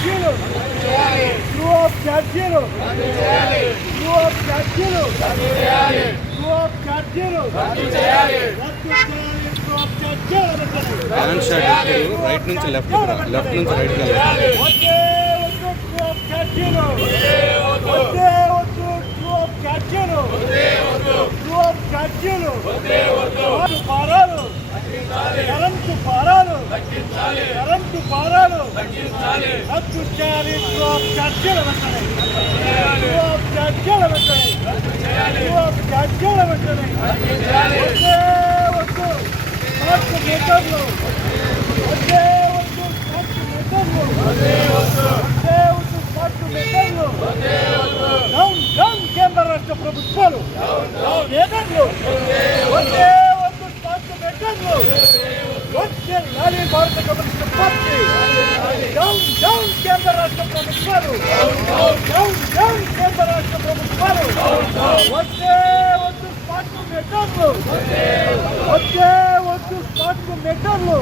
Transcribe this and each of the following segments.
ఛార్జీలు true of ఛార్జీలు true of ఛార్జీలు ట్రూ ఆఫ్ ఛార్జీలు రద్దు చేయాలి ట్రూ ఆఫ్ ఛార్జీలు ప్యాంట్ షర్ట్ రైట్ నుంచి లెఫ్ట్ లెఫ్ట్ నుంచి రైట్ వెళ్ళాలి. వద్దే వద్దు ట్రూ ఆఫ్ ఛార్జీలు వద్దే వద్దు ట్రూ ఆఫ్ ఛార్జీలు ట్రూ ఆఫ్ ఛార్జీలు భారాలు కరెంటు భారాలు రద్దు చేయాలి ట్రూ ఆఫ్ ఛార్జీల వెంటనే ట్రూ ఆఫ్ ఛార్జీల వెంటనే ట్రూ ఆఫ్ ఛార్జీల వెంటనే వద్దే వద్దు స్మార్ట్ మీటర్లు వద్దే వద్దు స్మార్ట్ మీటర్లు వద్దే వద్దు స్మార్ట్ మీటర్లు డౌన్ డౌన్ కేంద్ర రాష్ట్ర ప్రభుత్వాలు మీటర్లు వద్దే వద్దు స్మార్ట్ మీటర్లు వచ్చే లాలి భారత కమ్యూనిస్ట్ పార్టీ డౌన్ డౌన్ కేంద్ర రాష్ట్ర ప్రభుత్వాలు డౌన్ కేంద్ర రాష్ట్ర ప్రభుత్వాలు వచ్చే వద్దు స్మార్ట్ మీటర్లు వచ్చే వద్దు స్మార్ట్ మీటర్లు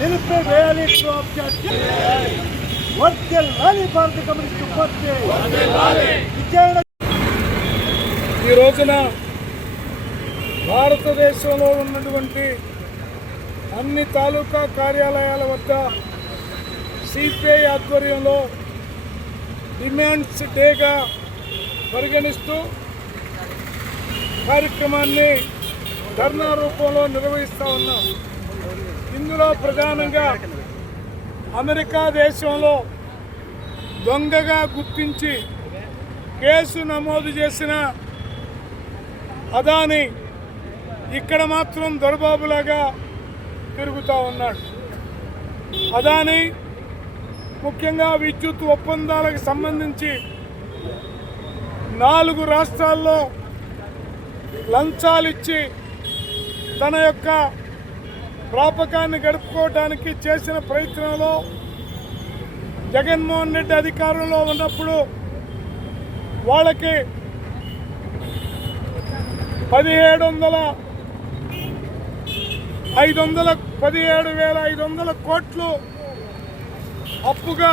నిలిపివేయాలి ట్రూ ఆఫ్ ఛార్జీ వచ్చే లాలి భారత కమ్యూనిస్ట్ పార్టీ విజయనగరం. ఈ రోజున భారతదేశంలో ఉన్నటువంటి అన్ని తాలూకా కార్యాలయాల వద్ద సిపిఐ ఆధ్వర్యంలో డిమాండ్స్ డేగా పరిగణిస్తూ కార్యక్రమాన్ని ధర్నా రూపంలో నిర్వహిస్తూ ఉన్నాం. ఇందులో ప్రధానంగా అమెరికా దేశంలో దొంగగా గుర్తించి కేసు నమోదు చేసిన అదాని ఇక్కడ మాత్రం దొరబాబులాగా తిరుగుతూ ఉన్నాడు. అదాని ముఖ్యంగా విద్యుత్ ఒప్పందాలకు సంబంధించి 4 రాష్ట్రాల్లో లంచాలిచ్చి తన యొక్క ప్రాపకాన్ని గడుపుకోవడానికి చేసిన ప్రయత్నంలో జగన్మోహన్ రెడ్డి అధికారంలో ఉన్నప్పుడు వాళ్ళకి 17,500 కోట్లు అప్పుగా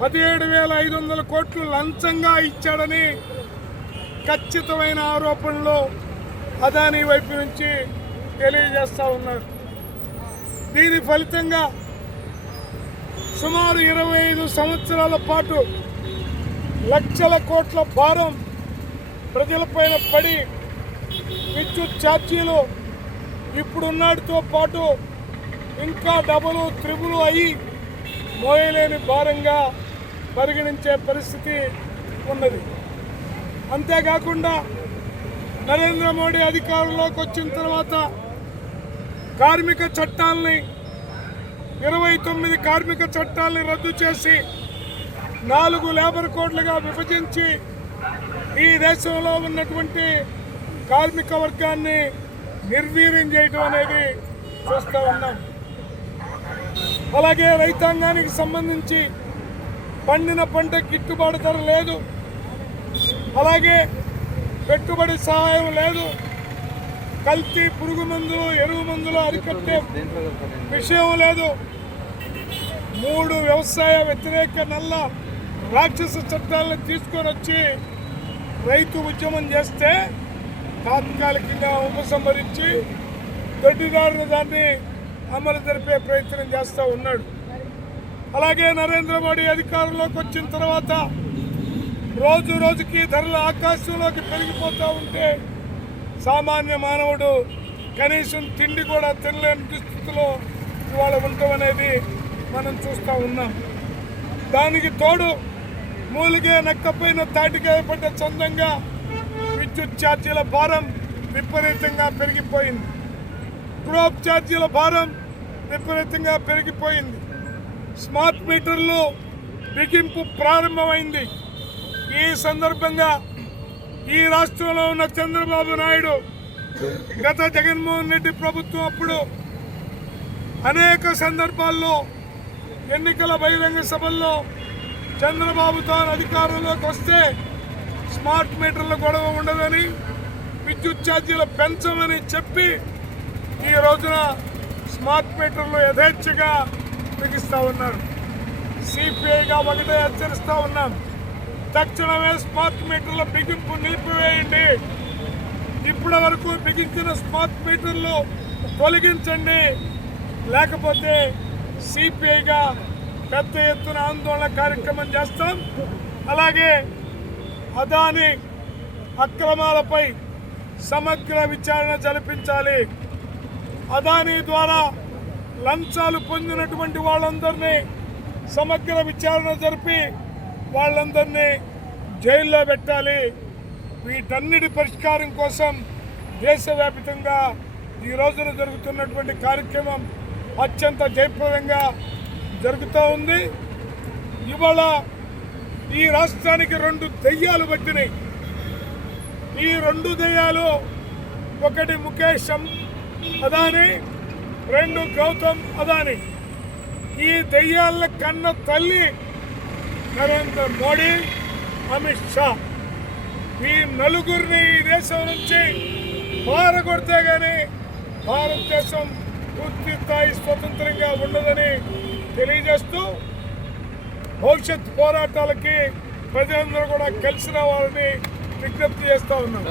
17,500 కోట్లు లంచంగా ఇచ్చాడని ఖచ్చితమైన ఆరోపణలు అదానీ వైపు నుంచి తెలియజేస్తూ ఉన్నారు. దీని ఫలితంగా సుమారు 25 సంవత్సరాల పాటు లక్షల కోట్ల భారం ప్రజలపైన పడి విద్యుత్ ఛార్జీలు ఇప్పుడున్నటితో పాటు ఇంకా డబుల్ త్రిబుల్ అయ్యి మోయలేని భారంగా పరిగణించే పరిస్థితి ఉన్నది. అంతేకాకుండా నరేంద్ర మోడీ అధికారంలోకి వచ్చిన తర్వాత కార్మిక చట్టాలని 29 కార్మిక చట్టాలని రద్దు చేసి 4 లేబర్ కోడ్లుగా విభజించి ఈ దేశంలో ఉన్నటువంటి కార్మిక వర్గాన్ని నిర్వీర్యం చేయడం అనేది చూస్తూ ఉన్నాం. అలాగే రైతాంగానికి సంబంధించి పండిన పంట గిట్టుబాటు ధర లేదు, అలాగే పెట్టుబడి సహాయం లేదు, కల్తీ పురుగు మందులు ఎరువు మందులు అరికట్టే విషయం లేదు. 3 వ్యవసాయ వ్యతిరేక నల్ల రాక్షస చట్టాలను తీసుకొని వచ్చి రైతు ఉద్యమం చేస్తే తాత్కాలికంగా ఉపసంహరించి దొడ్డిదారులు దాన్ని అమలు జరిపే ప్రయత్నం చేస్తూ ఉన్నాడు. అలాగే నరేంద్ర మోడీ అధికారంలోకి వచ్చిన తర్వాత రోజు రోజుకి ధరలు ఆకాశంలోకి పెరిగిపోతూ ఉంటే సామాన్య మానవుడు కనీసం తిండి కూడా తినలేని దుస్థితిలో ఇవాళ ఉండటం అనేది మనం చూస్తూ ఉన్నాం. దానికి తోడు మూలిగే నక్కపైన తాటికాయ పడ్డ చందంగా విద్యుత్ ఛార్జీల భారం విపరీతంగా పెరిగిపోయింది. క్రాప్ ఛార్జీల భారం విపరీతంగా పెరిగిపోయింది. స్మార్ట్ మీటర్లు బిగింపు ప్రారంభమైంది. ఈ సందర్భంగా ఈ రాష్ట్రంలో ఉన్న చంద్రబాబు నాయుడు గత జగన్మోహన్ రెడ్డి ప్రభుత్వం అప్పుడు అనేక సందర్భాల్లో ఎన్నికల బహిరంగ సభల్లో చంద్రబాబు తాను అధికారంలోకి వస్తే స్మార్ట్ మీటర్ల గొడవ ఉండదని, విద్యుత్ ఛార్జీలు పెంచమని చెప్పి ఈ రోజున స్మార్ట్ మీటర్లు యథేచ్ఛగా బిగిస్తూ ఉన్నారు. సిపిఐగా ఒకటే హెచ్చరిస్తా ఉన్నాం. తక్షణమే స్మార్ట్ మీటర్ల బిగింపు నిలిపివేయండి. ఇప్పటి వరకు బిగించిన స్మార్ట్ మీటర్లు తొలగించండి. లేకపోతే సిపిఐగా పెద్ద ఎత్తున ఆందోళన కార్యక్రమం చేస్తాం. అలాగే అదాని అక్రమాలపై సమగ్ర విచారణ జరిపించాలి. అదాని ద్వారా లంచాలు పొందినటువంటి వాళ్ళందరినీ సమగ్ర విచారణ జరిపి వాళ్ళందరినీ జైల్లో పెట్టాలి. వీటన్నిటి పరిష్కారం కోసం దేశవ్యాప్తంగా ఈ రోజున జరుగుతున్నటువంటి కార్యక్రమం అత్యంత జయప్రదంగా జరుగుతూ ఉంది. ఇవాళ ఈ రాష్ట్రానికి 2 దెయ్యాలు పట్టినాయి. ఈ 2 దెయ్యాలు, ఒకటి ముఖేష్ అదాని, 2 గౌతమ్ అదాని. ఈ దెయ్యాల కన్న తల్లి నరేంద్ర మోడీ, అమిత్ షా. ఈ నలుగురిని ఈ దేశం నుంచి పారగొడితే గానీ భారతదేశం పూర్తి స్థాయి స్వతంత్రంగా ఉండదని తెలియజేస్తూ భవిష్యత్ పోరాటాలకి ప్రజలందరూ కూడా కలిసి రావాలని విజ్ఞప్తి చేస్తా ఉన్నాం.